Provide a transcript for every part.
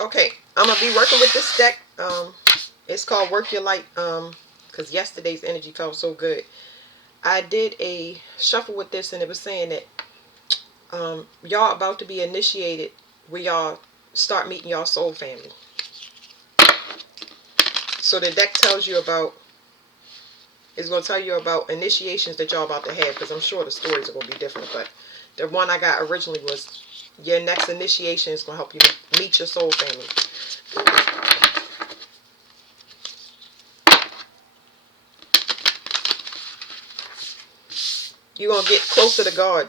Okay, I'm gonna be working with this deck. It's called Work Your Light. Because yesterday's energy felt so good. I did a shuffle with this, and it was saying that y'all about to be initiated where y'all start meeting y'all soul family. So the deck tells you about, it's going to tell you about initiations that y'all about to have, because I'm sure the stories are going to be different, but the one I got originally was your next initiation is going to help you meet your soul family. You're going to get closer to God.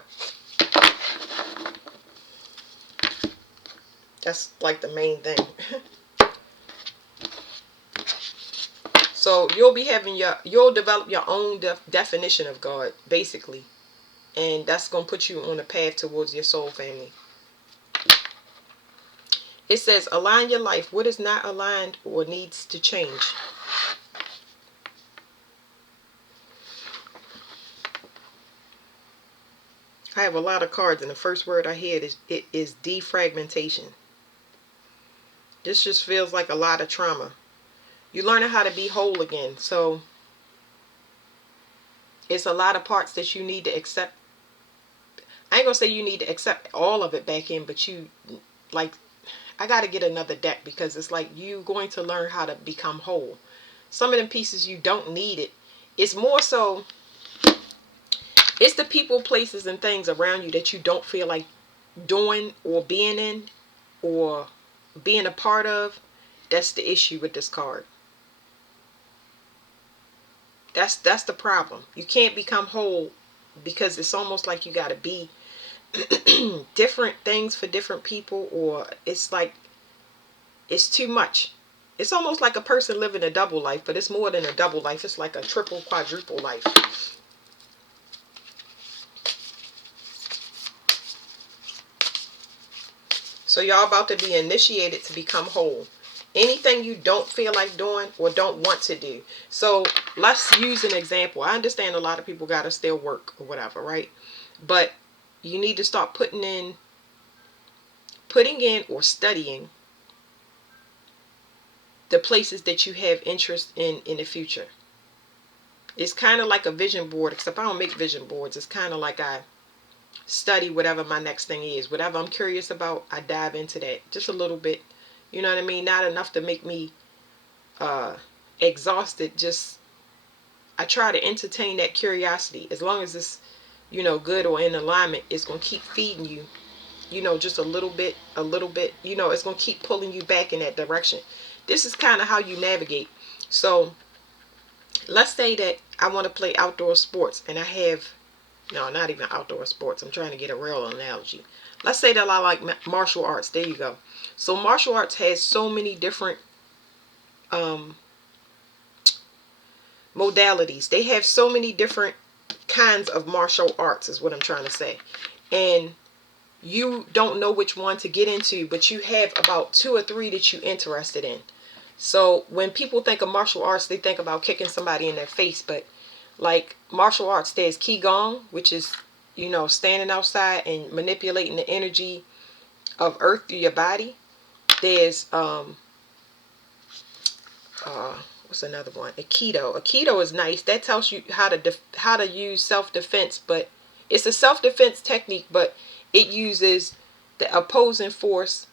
That's like the main thing. So you'll be having you'll develop your own definition of God, basically. And that's going to put you on a path towards your soul family. It says, align your life. What is not aligned or needs to change? I have a lot of cards, and the first word I hear is defragmentation. This just feels like a lot of trauma. You're learning how to be whole again. So it's a lot of parts that you need to accept. I ain't gonna say you need to accept all of it back in, but you, like, I gotta get another deck, because it's like you going to learn how to become whole. Some of them pieces you don't need it. It's more so, it's the people, places, and things around you that you don't feel like doing or being in or being a part of. That's the issue with this card. That's the problem. You can't become whole, because it's almost like you got to be different things for different people, or it's like it's too much. It's almost like a person living a double life, but it's more than a double life. It's like a triple, quadruple life. So y'all about to be initiated to become whole. Anything you don't feel like doing or don't want to do. So let's use an example. I understand a lot of people got to still work or whatever, right? But you need to start putting in or studying the places that you have interest in the future. It's kind of like a vision board, except I don't make vision boards. It's kind of like I study whatever my next thing is. Whatever I'm curious about, I dive into that just a little bit. You know what I mean? Not enough to make me exhausted. Just, I try to entertain that curiosity. As long as it's, good or in alignment, it's going to keep feeding you, just a little bit, it's going to keep pulling you back in that direction. This is kind of how you navigate. So let's say that I want to play outdoor sports, and I have, no, not even outdoor sports. I'm trying to get a real analogy. Let's say that I like martial arts. There you go. So martial arts has so many different modalities. They have so many different kinds of martial arts, is what I'm trying to say. And you don't know which one to get into, but you have about 2 or 3 that you're interested in. So when people think of martial arts, they think about kicking somebody in their face. But like martial arts, there's Qigong, which is, standing outside and manipulating the energy of earth through your body. There's what's another one? Aikido. Aikido is nice. That tells you how to use self-defense, but it's a self-defense technique, but it uses the opposing force.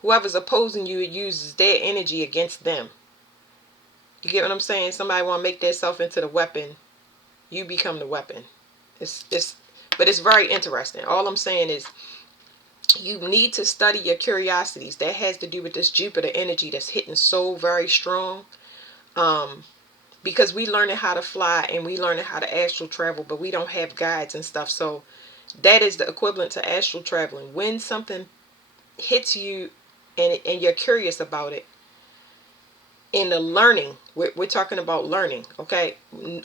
Whoever's opposing you, it uses their energy against them. You get what I'm saying? Somebody want to make themselves into the weapon, you become the weapon. But it's very interesting. All I'm saying is you need to study your curiosities. That has to do with this Jupiter energy that's hitting so very strong. Because we learning how to fly and we learning how to astral travel, but we don't have guides and stuff. So that is the equivalent to astral traveling. When something hits you and you're curious about it, in the learning, we're talking about learning, okay?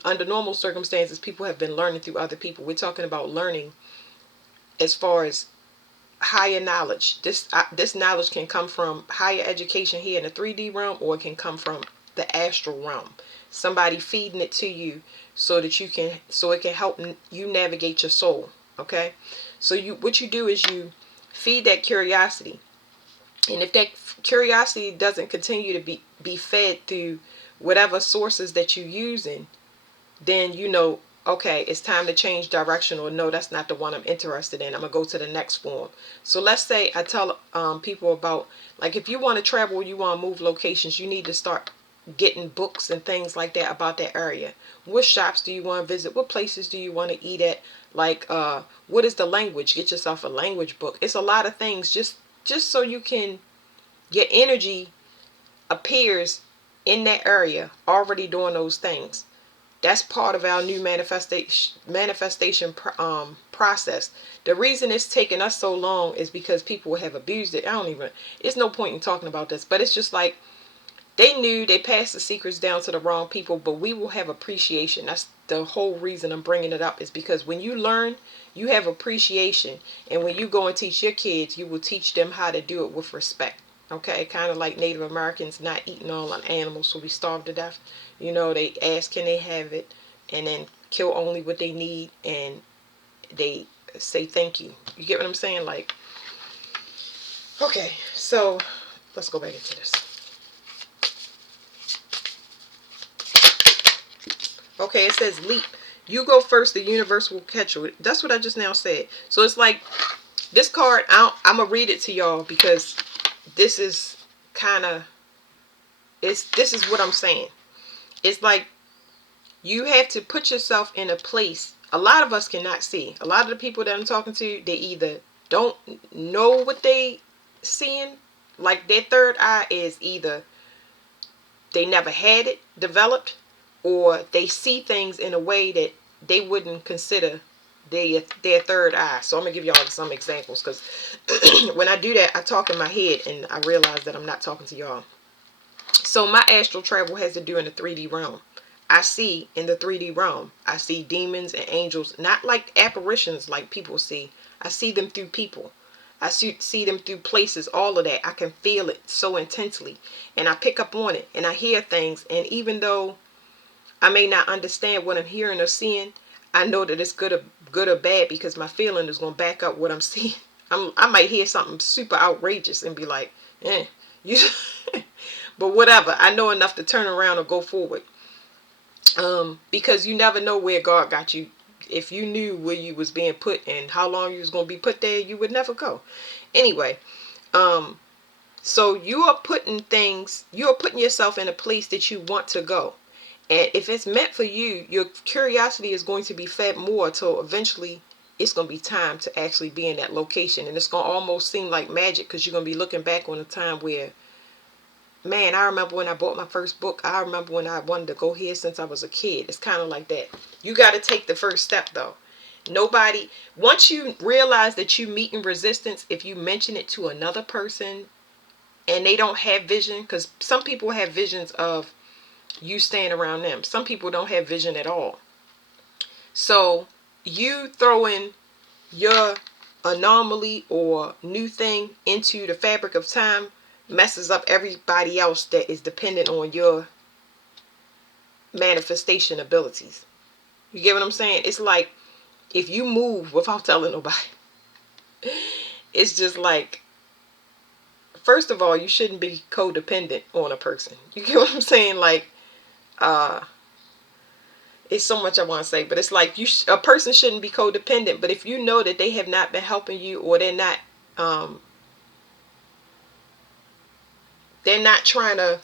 Under normal circumstances, people have been learning through other people. We're talking about learning as far as higher knowledge. This knowledge can come from higher education here in the 3D realm, or it can come from the astral realm. Somebody feeding it to you so it can help you navigate your soul, okay? So what you do is you feed that curiosity. And if that curiosity doesn't continue to be fed through whatever sources that you're using, then you know, okay, it's time to change direction, or no, that's not the one I'm interested in. I'm gonna go to the next form. So let's say I tell people about, like, if you want to travel, you want to move locations, you need to start getting books and things like that about that area. What shops do you want to visit? What places do you want to eat at? Like, what is the language? Get yourself a language book. It's a lot of things, just so you can, your energy appears in that area already doing those things. That's part of our new manifestation process. The reason it's taken us so long is because people have abused it. I don't even, it's no point in talking about this, but it's just like, they knew they passed the secrets down to the wrong people, but we will have appreciation. That's the whole reason I'm bringing it up, is because when you learn, you have appreciation. And when you go and teach your kids, you will teach them how to do it with respect. Okay, kind of like Native Americans not eating all on animals, so we starve to death. You know, they ask, can they have it? And then kill only what they need, and they say thank you. You get what I'm saying? Like, okay, so let's go back into this. Okay, it says leap. You go first, the universe will catch you. That's what I just now said. So it's like, this card, I'm going to read it to y'all, because this is kind of, this is what I'm saying. It's like, you have to put yourself in a place. A lot of us cannot see. A lot of the people that I'm talking to, they either don't know what they seeing, like their third eye is either they never had it developed, or they see things in a way that they wouldn't consider their third eye. So I'm gonna give y'all some examples, because when I do that, I talk in my head and I realize that I'm not talking to y'all. So my astral travel has to do in the 3D realm. I see in the 3D realm, I see demons and angels, not like apparitions like people see. I see them through people. I see them through places, all of that. I can feel it so intensely, and I pick up on it, and I hear things. And even though I may not understand what I'm hearing or seeing, I know that it's good or bad, because my feeling is going to back up what I'm seeing. I might hear something super outrageous and be like, you, but whatever. I know enough to turn around or go forward. Because you never know where God got you. If you knew where you was being put and how long you was going to be put there, you would never go. Anyway, so you are putting yourself in a place that you want to go. And if it's meant for you, your curiosity is going to be fed more until eventually it's going to be time to actually be in that location. And it's going to almost seem like magic, because you're going to be looking back on a time where, man, I remember when I bought my first book. I remember when I wanted to go here since I was a kid. It's kind of like that. You got to take the first step, though. Nobody, once you realize that you meeting resistance, if you mention it to another person and they don't have vision, because some people have visions of you staying around them. Some people don't have vision at all. So you throwing your anomaly or new thing into the fabric of time messes up everybody else that is dependent on your manifestation abilities. You get what I'm saying? It's like, if you move without telling nobody, it's just like, first of all, you shouldn't be codependent on a person. You get what I'm saying? Like, it's so much I want to say, but it's like, a person shouldn't be codependent. But if you know that they have not been helping you, or they're not trying to,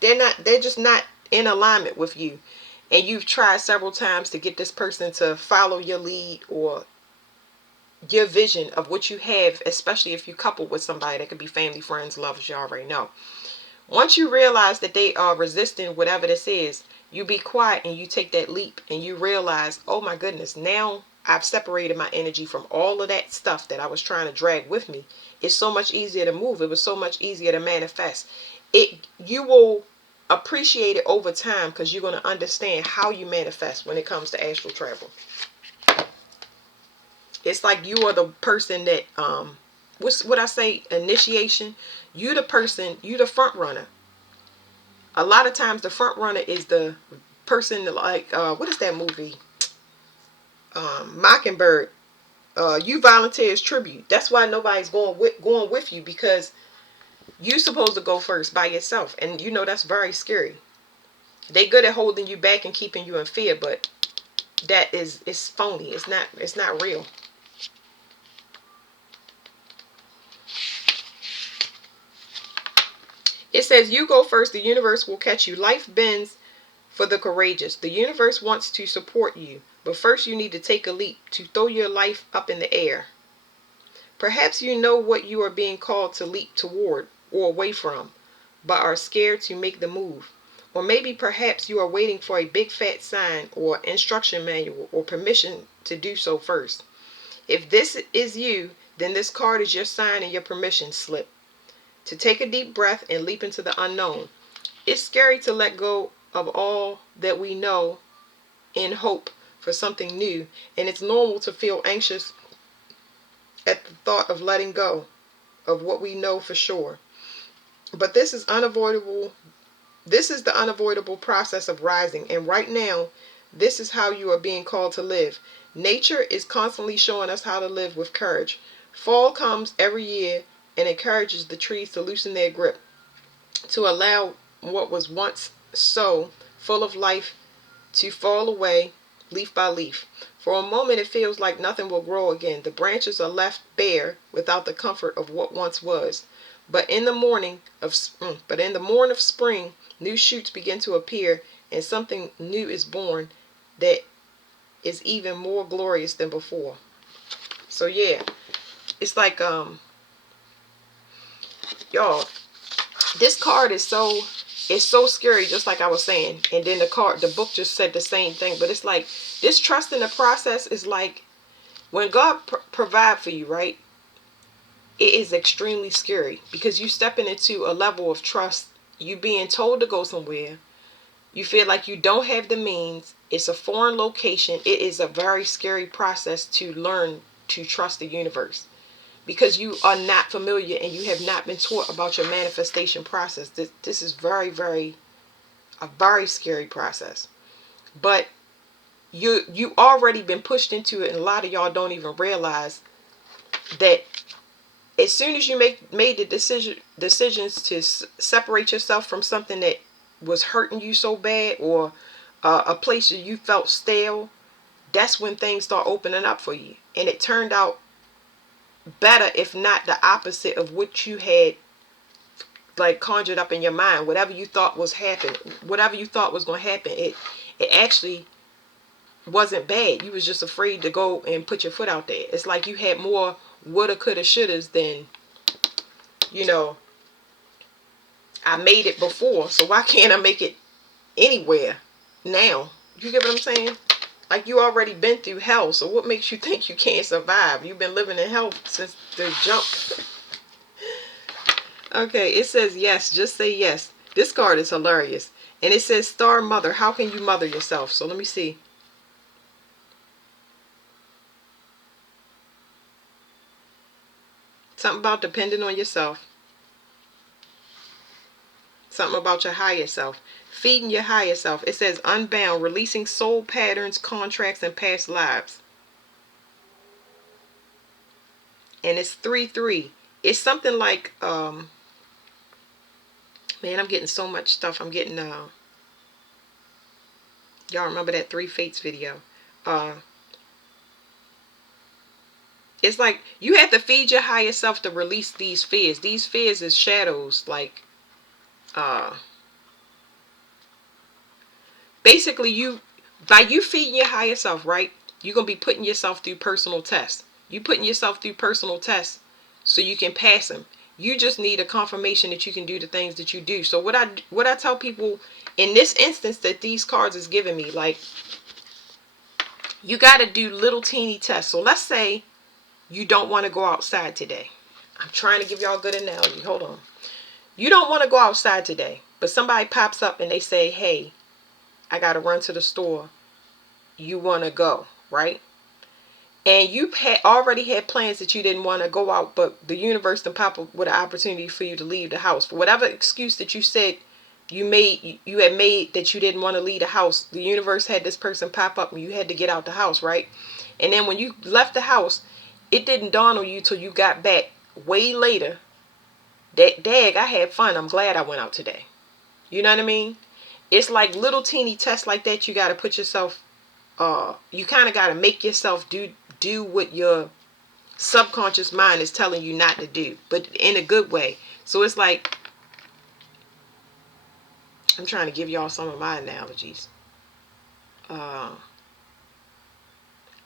they're just not in alignment with you, and you've tried several times to get this person to follow your lead or your vision of what you have, especially if you couple with somebody that could be family, friends, lovers, you already know. Once you realize that they are resisting whatever this is, you be quiet and you take that leap, and you realize, oh my goodness, now I've separated my energy from all of that stuff that I was trying to drag with me. It's so much easier to move. It was so much easier to manifest. You will appreciate it over time, because you're going to understand how you manifest when it comes to astral travel. It's like you are the person that, what I say, initiation. You the person, you the front runner. A lot of times the front runner is the person that, like, what is that movie? Mockingbird. You volunteer as tribute. That's why nobody's going with you, because You're supposed to go first by yourself. And you know that's very scary. They good at holding you back and keeping you in fear, but it's phony. It's not real. It says you go first, the universe will catch you. Life bends for the courageous. The universe wants to support you, but first you need to take a leap to throw your life up in the air. Perhaps you know what you are being called to leap toward or away from, but are scared to make the move. Or maybe perhaps you are waiting for a big fat sign or instruction manual or permission to do so first. If this is you, then this card is your sign and your permission slip to take a deep breath and leap into the unknown. It's scary to let go of all that we know in hope for something new, and it's normal to feel anxious at the thought of letting go of what we know for sure. But this is unavoidable. This is the unavoidable process of rising, and right now, this is how you are being called to live. Nature is constantly showing us how to live with courage. Fall comes every year and encourages the trees to loosen their grip, to allow what was once so full of life to fall away leaf by leaf. For a moment it feels like nothing will grow again. The branches are left bare without the comfort of what once was. But in the morning of spring, new shoots begin to appear and something new is born that is even more glorious than before. So yeah, it's like y'all, this card is so scary, just like I was saying. And then the book just said the same thing. But it's like this trust in the process is like when God provide for you, right? It is extremely scary because you stepping into a level of trust. You being told to go somewhere. You feel like you don't have the means. It's a foreign location. It is a very scary process to learn to trust the universe, because you are not familiar and you have not been taught about your manifestation process. This is a very scary process. But you already been pushed into it, and a lot of y'all don't even realize that as soon as you made the decisions to separate yourself from something that was hurting you so bad, or a place that you felt stale, that's when things start opening up for you. And it turned out better, if not the opposite of what you had like conjured up in your mind. Whatever you thought was happening, whatever you thought was going to happen, it actually wasn't bad. You was just afraid to go and put your foot out there. It's like you had more woulda, coulda, shouldas than, you know, I made it before, so why can't I make it anywhere now? You get what I'm saying? Like, you already been through hell, so what makes you think you can't survive? You've been living in hell since the jump. Okay, it says yes, just say yes. This card is hilarious. And it says star mother, how can you mother yourself? So let me see. Something about depending on yourself. Something about your higher self. Feeding your higher self. It says unbound, releasing soul patterns, contracts, and past lives. And it's 3-3. It's something like, man, I'm getting so much stuff. I'm getting, y'all remember that 3 Fates video? It's like you have to feed your higher self to release these fears. These fears is shadows, like, basically by you feeding your higher self, right, you're going to be putting yourself through personal tests. You putting yourself through personal tests so you can pass them. You just need a confirmation that you can do the things that you do. So what I tell people in this instance that these cards is giving me, like, you got to do little teeny tests. So let's say you don't want to go outside today. I'm trying to give y'all a good analogy. Hold on. You don't want to go outside today, but somebody pops up and they say, hey, I got to run to the store. You want to go, right? And you already had plans that you didn't want to go out, but the universe then pop up with an opportunity for you to leave the house. For whatever excuse that you said you had made that you didn't want to leave the house, the universe had this person pop up and you had to get out the house, right? And then when you left the house, it didn't dawn on you till you got back way later Dag, I had fun. I'm glad I went out today. You know what I mean? It's like little teeny tests like that. You got to put yourself, you kind of got to make yourself do what your subconscious mind is telling you not to do, but in a good way. So it's like, I'm trying to give y'all some of my analogies. I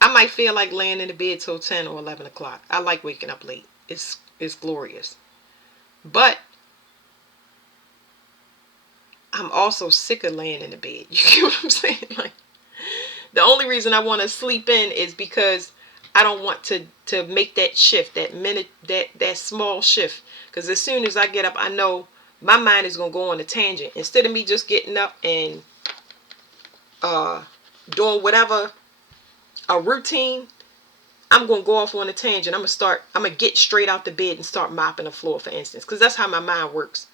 might feel like laying in the bed till 10 or 11 o'clock. I like waking up late. It's glorious. But I'm also sick of laying in the bed. You get what I'm saying? Like, the only reason I want to sleep in is because I don't want to make that shift, that small shift. Because as soon as I get up, I know my mind is going to go on a tangent. Instead of me just getting up and doing whatever, a routine, I'm going to go off on a tangent. I'm going to get straight out the bed and start mopping the floor, for instance. Because that's how my mind works.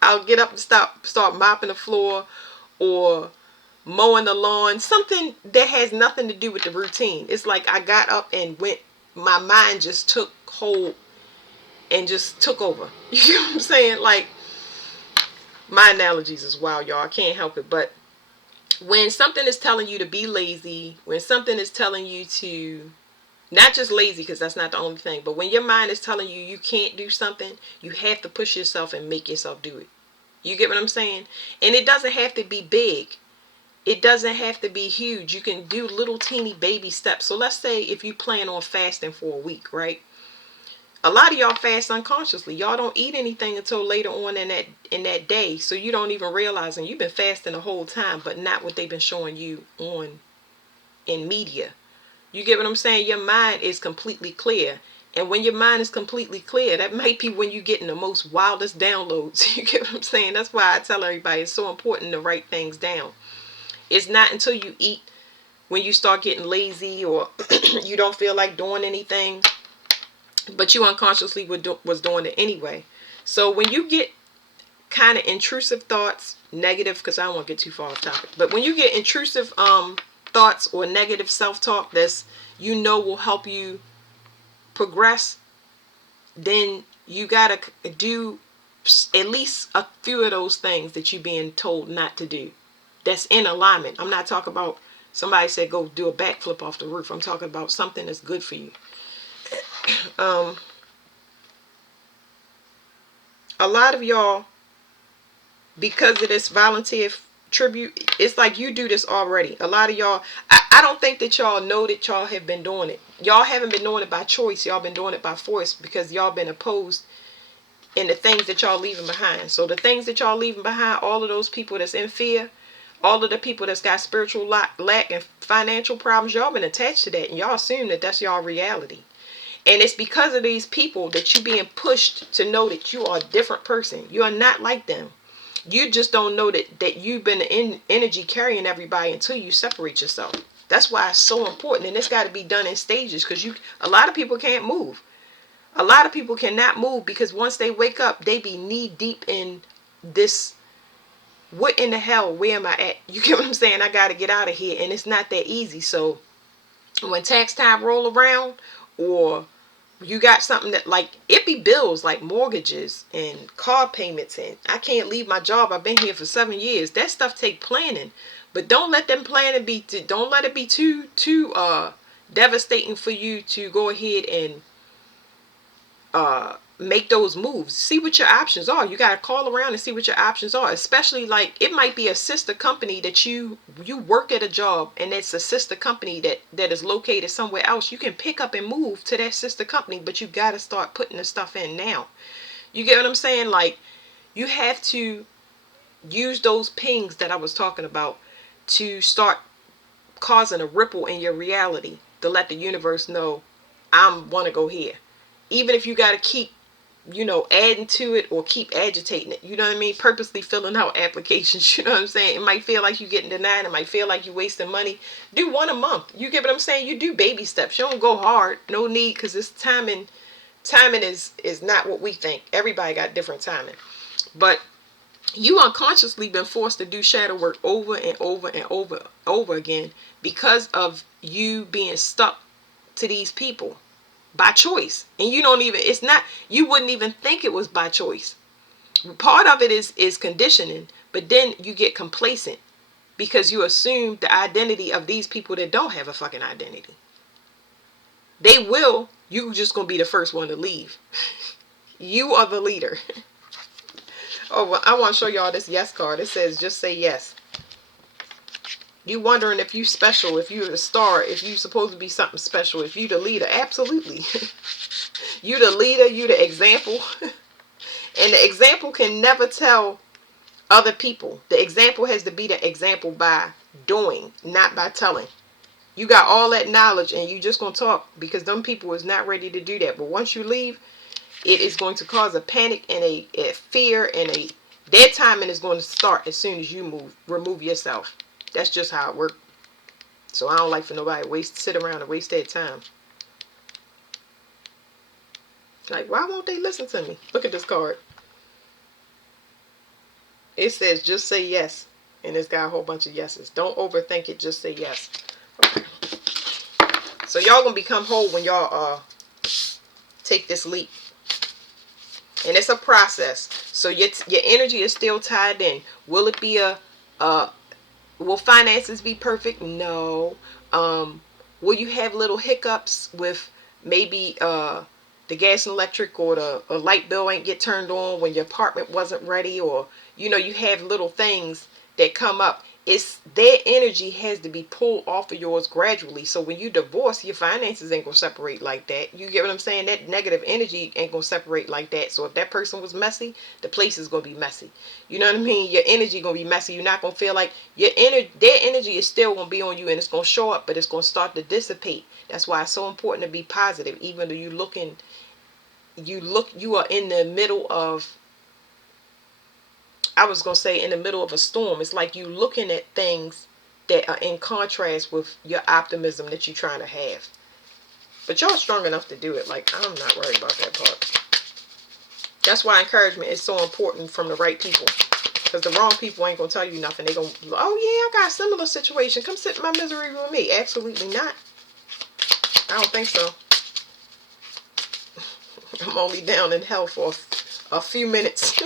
I'll get up and start mopping the floor or mowing the lawn. Something that has nothing to do with the routine. It's like I got up and my mind just took hold and just took over. You know what I'm saying? Like, my analogies is wild, y'all. I can't help it. But when something is telling you to be lazy, when something is telling you to, not just lazy, because that's not the only thing, but when your mind is telling you you can't do something, you have to push yourself and make yourself do it. You get what I'm saying? And it doesn't have to be big. It doesn't have to be huge. You can do little teeny baby steps. So let's say if you plan on fasting for a week, right? A lot of y'all fast unconsciously. Y'all don't eat anything until later on in that day. So you don't even realize, and you've been fasting the whole time, but not what they've been showing you in media. You get what I'm saying? Your mind is completely clear. And when your mind is completely clear, that might be when you're getting the most wildest downloads. You get what I'm saying? That's why I tell everybody it's so important to write things down. It's not until you eat when you start getting lazy or you don't feel like doing anything, but you unconsciously was doing it anyway. So when you get kind of intrusive thoughts, negative, because I don't want to get too far off topic, but when you get intrusive thoughts or negative self-talk that's, will help you progress, then you got to do at least a few of those things that you're being told not to do. That's in alignment. I'm not talking about somebody said go do a backflip off the roof. I'm talking about something that's good for you. A lot of y'all, because of this volunteer tribute, it's like you do this already. A lot of y'all, I don't think that y'all know that y'all have been doing it. Y'all haven't been doing it by choice. Y'all been doing it by force because y'all been opposed in the things that y'all leaving behind. So the things that y'all leaving behind, all of those people that's in fear, all of the people that's got spiritual lack and financial problems, y'all been attached to that, and y'all assume that that's y'all reality. And it's because of these people that you being pushed to know that you are a different person. You are not like them. You just don't know that you've been in energy carrying everybody until you separate yourself. That's why it's so important, and it's got to be done in stages, because a lot of people can't move. A lot of people cannot move because once they wake up, they be knee deep in this. What in the hell? Where am I at? You get what I'm saying? I got to get out of here, and it's not that easy. So when tax time roll around, or you got something that, like, it be bills like mortgages and car payments, and I can't leave my job. I've been here for 7 years. That stuff take planning, but don't let them planning be. Don't let it be too devastating for you to go ahead and make those moves. See what your options are. You got to call around and see what your options are, especially, like, it might be a sister company that you work at a job, and it's a sister company that is located somewhere else. You can pick up and move to that sister company, but you got to start putting the stuff in now. You get what I'm saying? Like, you have to use those pings that I was talking about to start causing a ripple in your reality, to let the universe know, I want to go here. Even if you got to keep adding to it or keep agitating it, you know what I mean? Purposely filling out applications, you know what I'm saying? It might feel like you're getting denied. It might feel like you're wasting money. Do one a month. You get what I'm saying? You do baby steps. You don't go hard. No need, because this timing is not what we think. Everybody got different timing. But you unconsciously been forced to do shadow work over and over and over again because of you being stuck to these people. by choice. And you don't even, it's not, you wouldn't even think it was by choice. Part of it is conditioning, but then you get complacent because you assume the identity of these people that don't have a fucking identity. They will, you just gonna be the first one to leave. You are the leader. Oh, well, I want to show y'all this yes card. It says, just say yes. You wondering if you special, if you're a star, if you supposed to be something special, if you the leader. Absolutely. You the leader, you the example. And the example can never tell other people. The example has to be the example by doing, not by telling. You got all that knowledge and you just gonna talk because them people is not ready to do that. But once you leave, it is going to cause a panic and a fear, and their timing is going to start as soon as you remove yourself. That's just how it works. So I don't like for nobody to sit around and waste their time. Like, why won't they listen to me? Look at this card. It says, just say yes. And it's got a whole bunch of yeses. Don't overthink it. Just say yes. Okay. So y'all going to become whole when y'all take this leap. And it's a process. So your energy is still tied in. Will it be will finances be perfect? No. Will you have little hiccups with maybe the gas and electric, or the light bill ain't get turned on when your apartment wasn't ready, or you have little things that come up. It's their energy has to be pulled off of yours gradually. So when you divorce, your finances ain't gonna separate like that. You get what I'm saying? That negative energy ain't gonna separate like that. So if that person was messy, the place is gonna be messy. You know what I mean? Your energy gonna be messy. You're not gonna feel like their energy is still gonna be on you, and it's gonna show up, but it's gonna start to dissipate. That's why it's so important to be positive, even though you are in the middle of, I was going to say, in the middle of a storm. It's like you looking at things that are in contrast with your optimism that you're trying to have. But y'all strong enough to do it. Like, I'm not worried about that part. That's why encouragement is so important from the right people. Because the wrong people ain't going to tell you nothing. They going to, oh yeah, I got a similar situation. Come sit in my misery with me. Absolutely not. I don't think so. I'm only down in hell for a few minutes.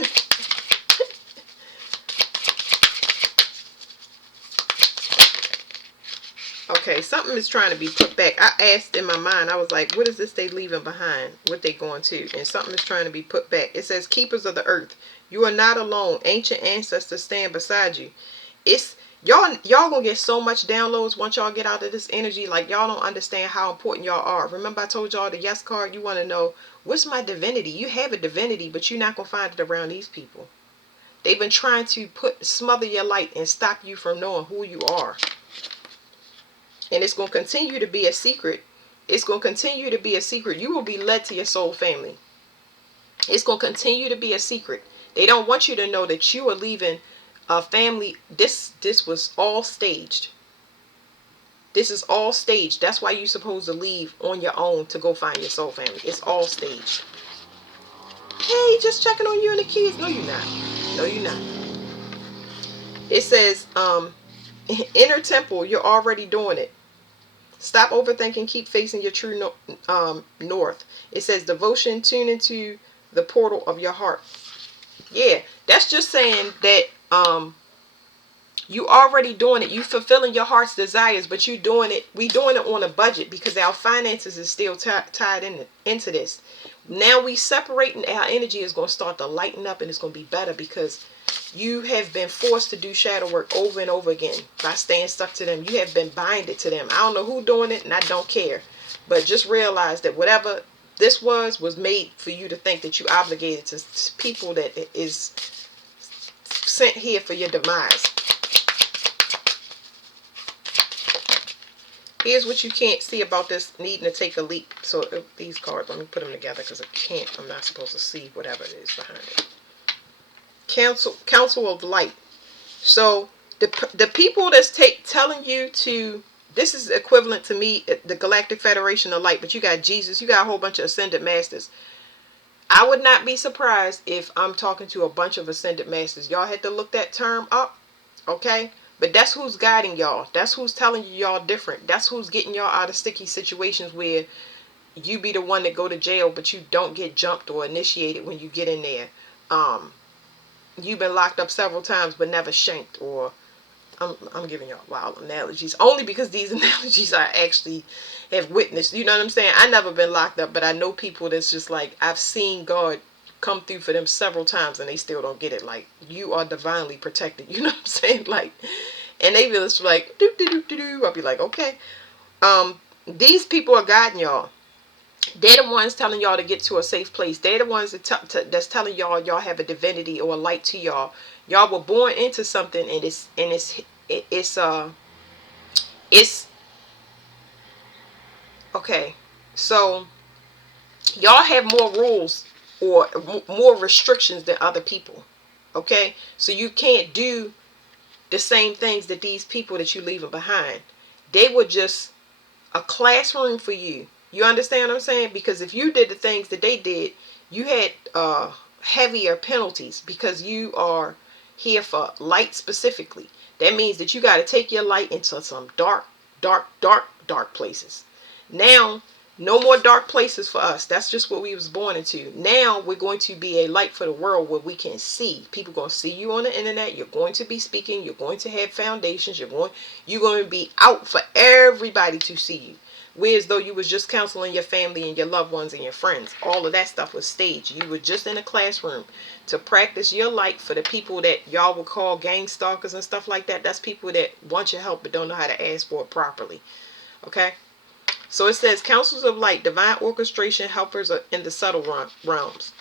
Okay, something is trying to be put back. I asked in my mind, I was like, what is this they leaving behind? What they going to? And something is trying to be put back. It says, keepers of the earth, you are not alone. Ancient ancestors stand beside you. It's y'all gonna get so much downloads once y'all get out of this energy. Like, y'all don't understand how important y'all are. Remember I told y'all the yes card, you want to know, what's my divinity? You have a divinity, but you're not gonna find it around these people. They've been trying to smother your light and stop you from knowing who you are. And it's going to continue to be a secret. It's going to continue to be a secret. You will be led to your soul family. It's going to continue to be a secret. They don't want you to know that you are leaving a family. This was all staged. This is all staged. That's why you're supposed to leave on your own to go find your soul family. It's all staged. Hey, just checking on you and the kids. No, you're not. No, you're not. It says, inner temple, you're already doing it. Stop overthinking. Keep facing your true north. It says devotion. Tune into the portal of your heart. Yeah, that's just saying that you already doing it. You fulfilling your heart's desires, but you doing it. We doing it on a budget because our finances is still tied into this. Now we separating. Our energy is going to start to lighten up, and it's going to be better because you have been forced to do shadow work over and over again by staying stuck to them. You have been binded to them. I don't know who doing it, and I don't care. But just realize that whatever this was made for you to think that you obligated to people that is sent here for your demise. Here's what you can't see about this needing to take a leap. So these cards, let me put them together because I'm not supposed to see whatever it is behind it. Council of light. So the people that's telling you to, this is equivalent to me, the Galactic Federation of Light, but you got Jesus, you got a whole bunch of ascended masters. I would not be surprised if I'm talking to a bunch of ascended masters. Y'all had to look that term up, okay? But that's who's guiding y'all. That's who's telling you y'all different. That's who's getting y'all out of sticky situations where you be the one that go to jail, but you don't get jumped or initiated when you get in there. You've been locked up several times but never shanked. Or I'm giving y'all wild analogies only because these analogies I actually have witnessed. You know what I'm saying? I never been locked up, but I know people that's just like, I've seen God come through for them several times and they still don't get it. Like, you are divinely protected. You know what I'm saying? Like, and they be just like, doo doo doo doo doo. I'll be like, okay. These people are guiding y'all. They're the ones telling y'all to get to a safe place. They're the ones that's telling y'all have a divinity or a light to y'all. Y'all were born into something, and it's okay. So y'all have more rules or more restrictions than other people. Okay, so you can't do the same things that these people that you leaving behind. They were just a classroom for you. You understand what I'm saying? Because if you did the things that they did, you had heavier penalties because you are here for light specifically. That means that you got to take your light into some dark places. Now, no more dark places for us. That's just what we was born into. Now we're going to be a light for the world where we can see. People going to see you on the internet. You're going to be speaking. You're going to have foundations. You're going to be out for everybody to see you. Whereas though you was just counseling your family and your loved ones and your friends. All of that stuff was staged. You were just in a classroom to practice your light for the people that y'all would call gang stalkers and stuff like that. That's people that want your help but don't know how to ask for it properly. Okay? So it says, councils of light, divine orchestration, helpers in the subtle realms.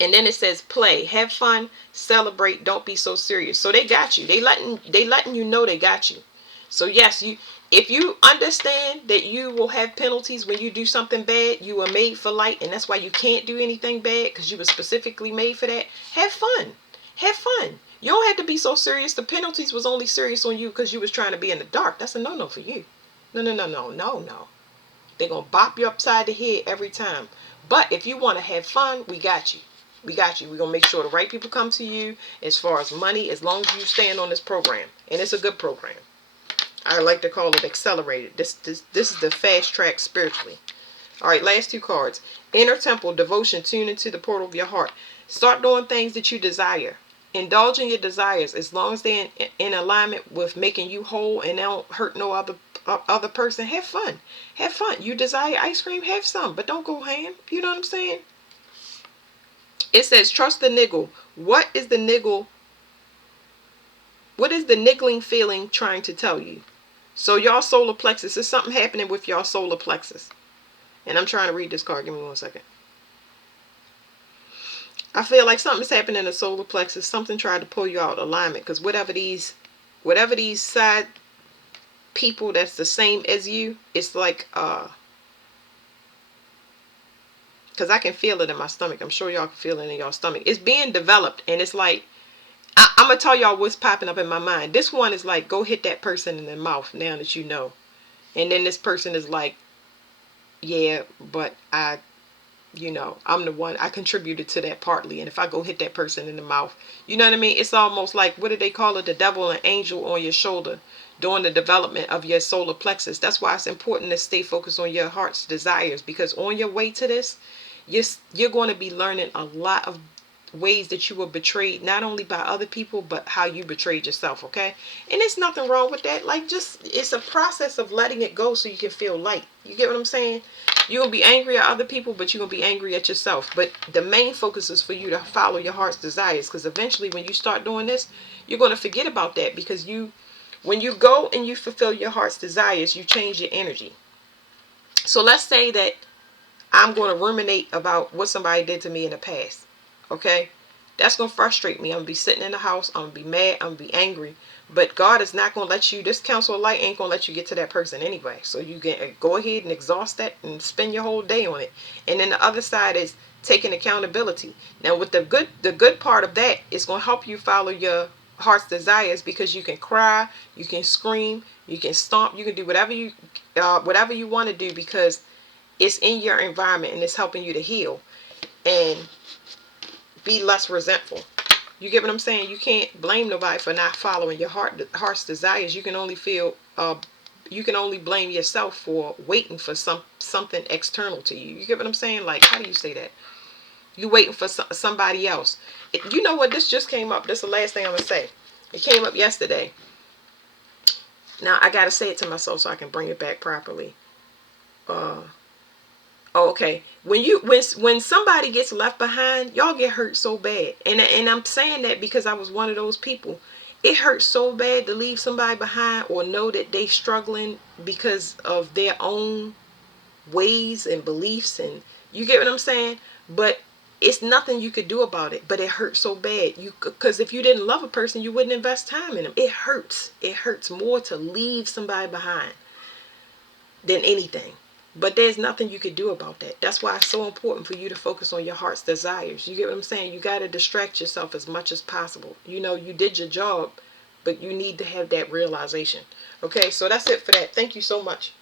And then it says, play, have fun, celebrate, don't be so serious. So they got you. They letting you know they got you. So yes, if you understand that you will have penalties when you do something bad, you were made for light, and that's why you can't do anything bad, because you were specifically made for that. Have fun. Have fun. You don't have to be so serious. The penalties was only serious on you because you was trying to be in the dark. That's a no-no for you. No. They're going to bop you upside the head every time. But if you want to have fun, we got you. We got you. We're going to make sure the right people come to you as far as money, as long as you stand on this program. And it's a good program. I like to call it accelerated. This is the fast track spiritually. All right, last two cards. Inner temple, devotion, tune into the portal of your heart. Start doing things that you desire. Indulge in your desires as long as they're in alignment with making you whole and they don't hurt no other person. Have fun. Have fun. You desire ice cream, have some, but don't go ham. You know what I'm saying? It says, trust the niggle. What is the niggle? What is the niggling feeling trying to tell you? So y'all solar plexus, there's something happening with y'all solar plexus. And I'm trying to read this card. Give me 1 second. I feel like something's happening in the solar plexus. Something tried to pull you out of alignment. Because whatever these side people that's the same as you, it's like, because I can feel it in my stomach. I'm sure y'all can feel it in y'all stomach. It's being developed. And it's like, I'm going to tell y'all what's popping up in my mind. This one is like, go hit that person in the mouth now that you know. And then this person is like, yeah, but I'm the one, I contributed to that partly. And if I go hit that person in the mouth, you know what I mean? It's almost like, what do they call it? The devil and angel on your shoulder during the development of your solar plexus. That's why it's important to stay focused on your heart's desires, because on your way to this, you're going to be learning a lot of ways that you were betrayed, not only by other people, but how you betrayed yourself. Okay, and there's nothing wrong with that. Like, just, it's a process of letting it go so you can feel light. You get what I'm saying? You're gonna be angry at other people, but you're gonna be angry at yourself. But the main focus is for you to follow your heart's desires, because eventually when you start doing this, you're going to forget about that, because when you go and you fulfill your heart's desires, you change your energy. So let's say that I'm going to ruminate about what somebody did to me in the past. Okay, that's going to frustrate me. I'm going to be sitting in the house. I'm going to be mad. I'm going to be angry. But God is not going to let you, this council of light ain't going to let you get to that person anyway. So you can go ahead and exhaust that and spend your whole day on it. And then the other side is taking accountability. Now with the good part of that is going to help you follow your heart's desires, because you can cry, you can scream, you can stomp, you can do whatever you want to do, because it's in your environment and it's helping you to heal and be less resentful. You get what I'm saying? You can't blame nobody for not following your heart's desires. You can only feel you can only blame yourself for waiting for something external to you. You get what I'm saying? Like, how do you say that? You waiting for somebody else. You know what? This just came up. This is the last thing I'm gonna say. It came up yesterday. Now I gotta say it to myself so I can bring it back properly. Oh, okay. When somebody gets left behind, y'all get hurt so bad. And I'm saying that because I was one of those people. It hurts so bad to leave somebody behind or know that they struggling because of their own ways and beliefs, and you get what I'm saying? But it's nothing you could do about it. But it hurts so bad. Because if you didn't love a person, you wouldn't invest time in them. It hurts. It hurts more to leave somebody behind than anything. But there's nothing you could do about that. That's why it's so important for you to focus on your heart's desires. You get what I'm saying? You got to distract yourself as much as possible. You know, you did your job, but you need to have that realization. Okay, so that's it for that. Thank you so much.